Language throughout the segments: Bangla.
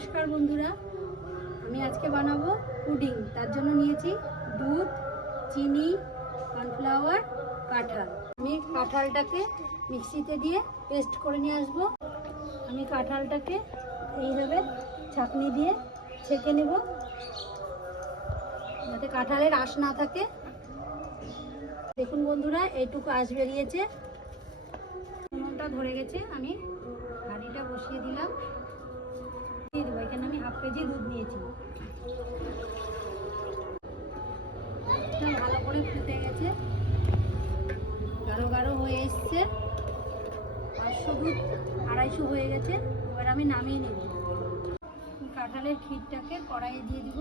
নমস্কার বন্ধুরা। আমি আজকে বানাবো পুডিং। তার জন্য নিয়েছি দুধ, চিনি, কর্নফ্লাওয়ার, কাঁঠাল। আমি কাঁঠালটাকে মিক্সিতে দিয়ে পেস্ট করে নিয়ে আসব। আমি কাঁঠালটাকে এইভাবে ছাঁকনি দিয়ে ছেঁকে নেব। যাতে কাঁঠালের আঁশ না থাকে। দেখুন বন্ধুরা, এইটুকু আশ বেরিয়েছে। ধরে গেছে। আমি হাঁড়িটা বসিয়ে দিলাম। দিয়ে দেবো। এখানে আমি হাফ কেজি দুধ নিয়েছি। ভালো করে ফুটে গেছে। গাঢ় গাঢ় হয়ে এসছে। পাঁচশো দুধ, আড়াইশো হয়ে গেছে। এবার আমি নামিয়ে নেব। কাঁঠালের ক্ষীরটাকে কড়াইয়ে দিয়ে দিব।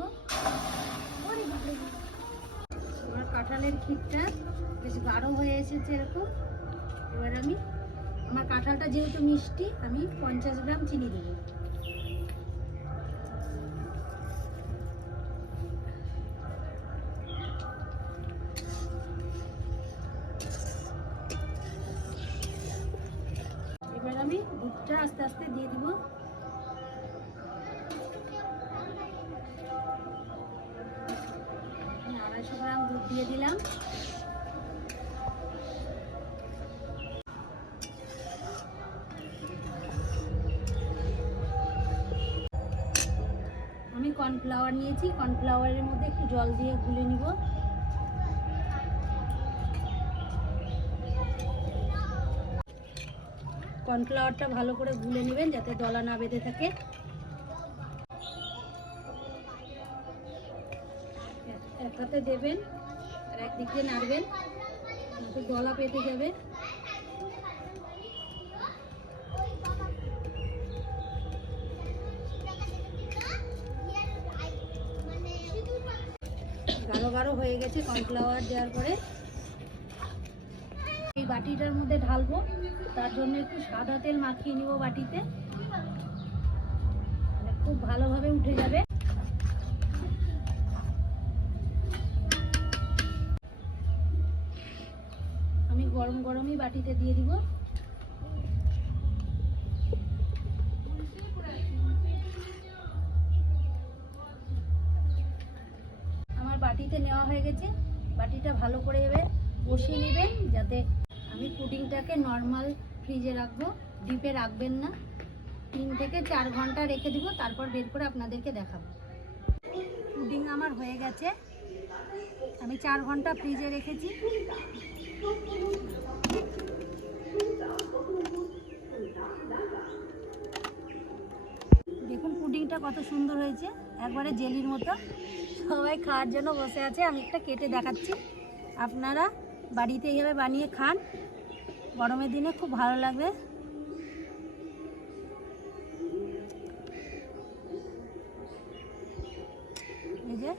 এবার কাঁঠালের ক্ষীরটা বেশ গাঢ় হয়ে এসেছে এরকম। এবার আমি, আমার কাঁঠালটা যেহেতু মিষ্টি, আমি পঞ্চাশ গ্রাম চিনি দেবো। আমি দুধটা আস্তে আস্তে দিয়ে দিব। আড়াইশো গ্রাম দুধ দিয়ে দিলাম। আমি কর্নফ্লাওয়ার নিয়েছি কর্নফ্লাওয়ারের মধ্যে একটু জল দিয়ে গুলে নিব। কর্নফ্লাওয়ারটা ভালো করে গুলে নেবেন যাতে দলা না বেঁধে থাকে। এক হাতে দেবেন আর একদিক দিয়ে নাড়বেন দলা পেতে যাবে। গাঢ় গাঢ় হয়ে গেছে কর্নফ্লাওয়ার দেওয়ার পরে। বাটিটার মধ্যে ঢালবো। তার জন্য একটু সাদা তেল মাখিয়ে নিব বাটিতে। খুব ভালোভাবে উঠে যাবে। আমি গরম গরমই বাটিতে দিয়ে দিব। আমার বাটিতে নেওয়া হয়ে গেছে। বাটিটা ভালো করে এবার বসিয়ে নেবেন, যাতে পুডিংটাকে নর্মাল ফ্রিজে রাখব ডিপে রাখবেন না। তিন থেকে চার ঘণ্টা রেখে দিব, তারপর বের করে আপনাদেরকে দেখাবো। পুডিং আমার হয়ে গেছে। আমি চার ঘণ্টা ফ্রিজে রেখেছি। দেখুন পুডিংটা কত সুন্দর হয়েছে। একবারে জেলির মতো। সবাই খাওয়ার জন্য বসে আছে, আমি একটা কেটে দেখাচ্ছি। আপনারা বাড়িতে এইভাবে বানিয়ে খান। গরমের দিনে খুব ভালো লাগবে। এই যে